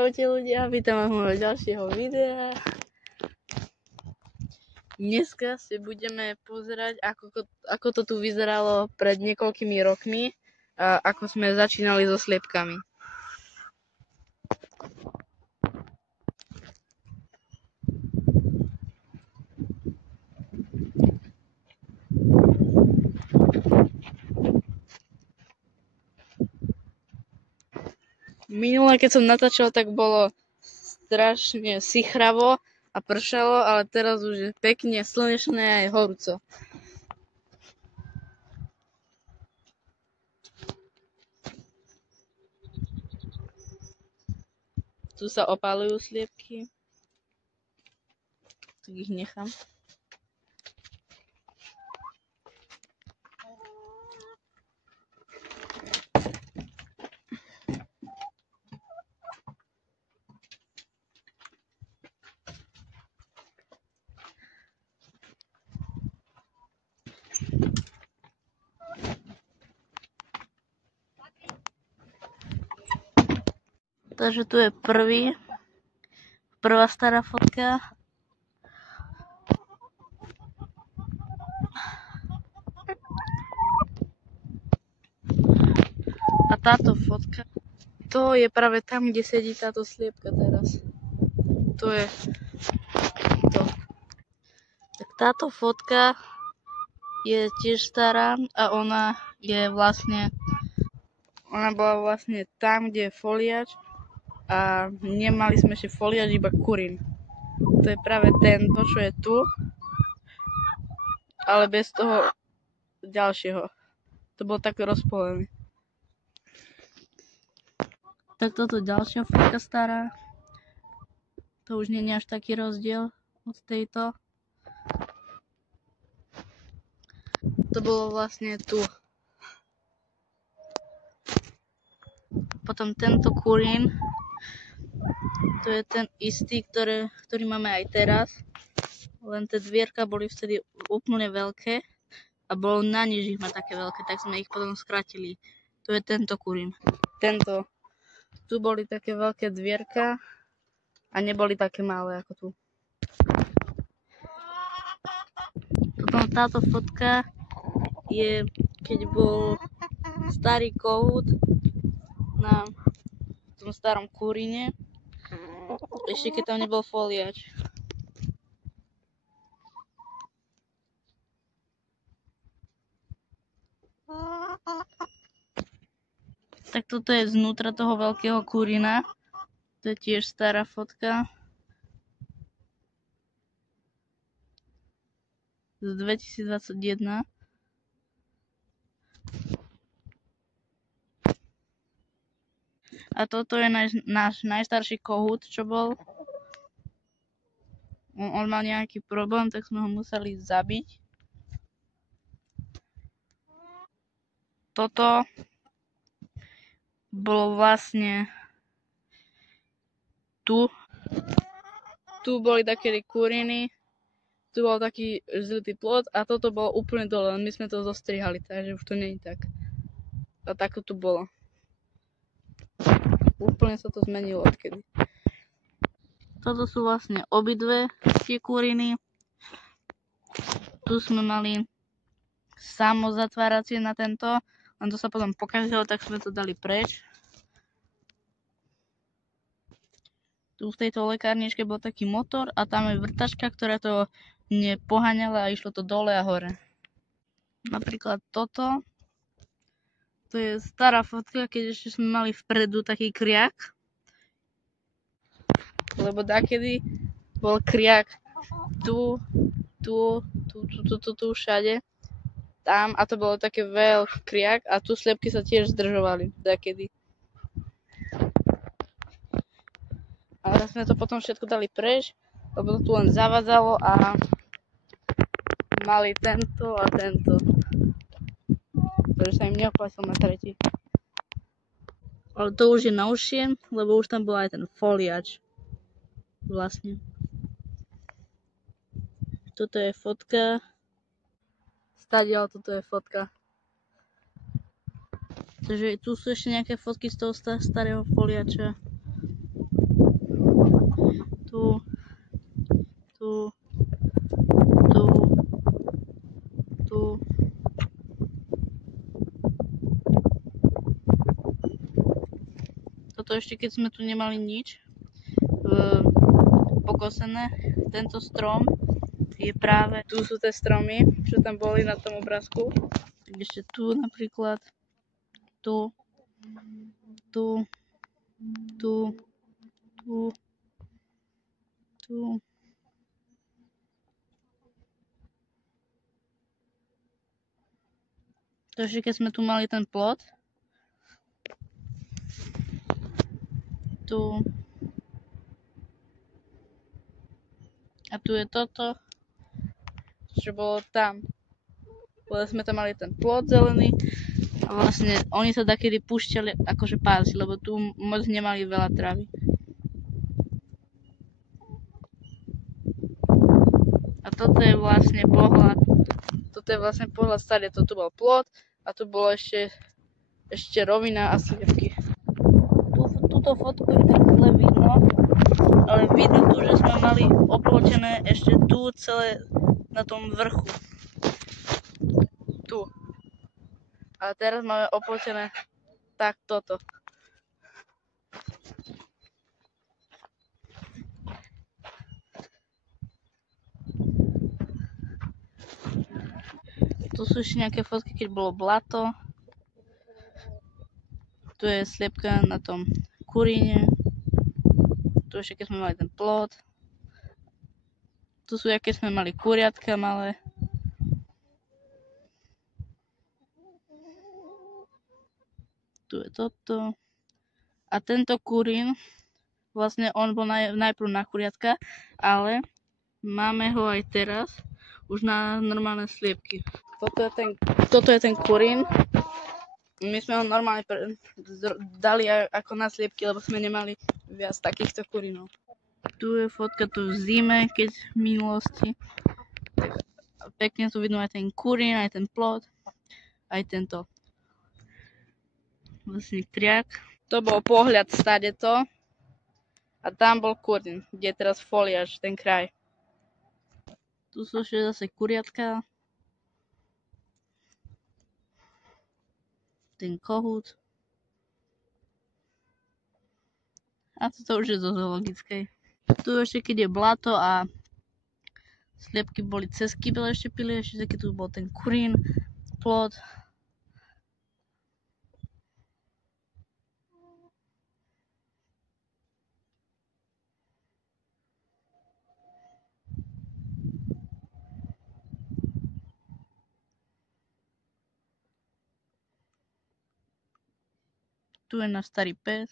Čaute ľudia, vítam vás môjho ďalšieho videa. Dneska si budeme pozerať, ako to tu vyzeralo pred niekoľkými rokmi a ako sme začínali so sliepkami. Minule, keď som natáčal, tak bolo strašne sichravo a pršalo, ale teraz už je pekne slnečné a je horúco. Tu sa opálujú sliepky. Tak ich nechám. Takže tu je prvá stará fotka. A táto fotka, to je práve tam, kde sedí táto sliepka teraz. To je to. Tak táto fotka je tiež stará a ona bola vlastne tam, kde je foliač a nemali sme ešte foliač, iba kurín. To je práve tento, čo je tu, ale bez toho ďalšieho. To bolo tak rozpolené. Tak toto ďalšia fotka stará. To už nie je až taký rozdiel od tejto. To bolo vlastne tu. Potom tento kurín, to je ten istý, ktorý máme aj teraz. Len tie dvierka boli vtedy úplne veľké a bolo na nič ich mať také veľké, tak sme ich potom skrátili. To je tento kurín. Tento. Tu boli také veľké dvierka a neboli také malé ako tu. Potom táto fotka je, keď bol starý kohút na tom starom kuríne, ešte keď tam nebol foliač. Tak toto je znútra toho veľkého kurína. To je tiež stará fotka. Z 2021. A toto je náš najstarší kohút, čo bol. On mal nejaký problém, tak sme ho museli zabiť. Toto bolo vlastne tu. Tu boli také kuriny, tu bol taký žltý plot a toto bolo úplne dole, my sme to zostrihali, takže už to nie je tak. A tak to tu bolo. Úplne sa to zmenilo odkedy. Toto sú vlastne obidve tie kuriny. Tu sme mali samozatváracie na tento, len to sa potom pokazilo, tak sme to dali preč. Tu v tejto lekárničke bol taký motor a tam je vrtačka, ktorá to nepoháňala a išlo to dole a hore. Napríklad toto. To je stará fotka, keď ešte sme mali vpredu taký kriak. Lebo dakedy bol kriak tu, všade. Tam a to bolo také veľký kriak a tu sliepky sa tiež zdržovali dakedy. Ale sme to potom všetko dali preč, lebo to tu len zavadzalo a mali tento a tento. Takže sa im neoplatilo na tretí. Ale to už je novšie, lebo už tam bol aj ten foliač. Vlastne. Toto je fotka. Stadiaľ, toto je fotka. Takže tu sú ešte nejaké fotky z toho starého foliača. toto ešte keď sme tu nemali nič pokosené. Tento strom je práve, tu sú tie stromy, čo tam boli na tom obrázku. Tak ešte tu napríklad, tu, tu, tu, tu, tu. To ešte keď sme tu mali ten plot, tu a tu je toto, čo bolo tam. Lebo sme tam mali ten plot zelený a vlastne oni sa takedy púšťali akože pásiť, lebo tu moc nemali veľa trávy. A toto je vlastne pohľad staré, tu bol plot a tu bolo ešte rovina a sliepky. Túto fotku je tak zle vidno, ale vidno tu, že sme mali oplotené ešte tu celé na tom vrchu. Tu. A teraz máme oplotené tak toto. Tu sú ešte nejaké fotky, keď bolo blato. Tu je sliepka na tom kuríne. Tu ešte keď sme mali ten plot. Tu sú aké sme mali kuriatka malé. Tu je toto. A tento kurín, vlastne on bol najprv na kuriatka, ale máme ho aj teraz už na normálne sliepky. Toto je ten kurín. My sme ho normálne dali ako na sliepky, lebo sme nemali viac takýchto kurínov. Tu je fotka tu v zime, keď v minulosti. Tak pekne tu vidno aj ten kurín, aj ten plot, aj tento vlastne kriak. To bol pohľad stadeto a tam bol kurín, kde je teraz foliáž, ten kraj. Tu sú ešte zase kuriatka. Ten kohút. A toto už je zo zoologickej. Tu ešte keď je blato a sliepky boli cez kybel ešte pili, ešte keď tu bol ten kurín, plot. Tu je náš starý pes.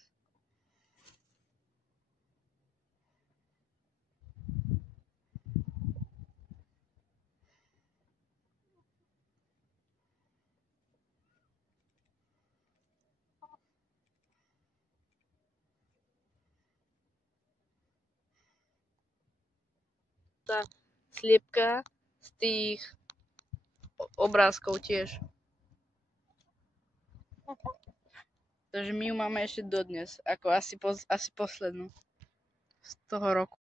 Tá sliepka z tých obrázkov tiež. Takže my ju máme ešte dodnes, ako asi poslednú z toho roku.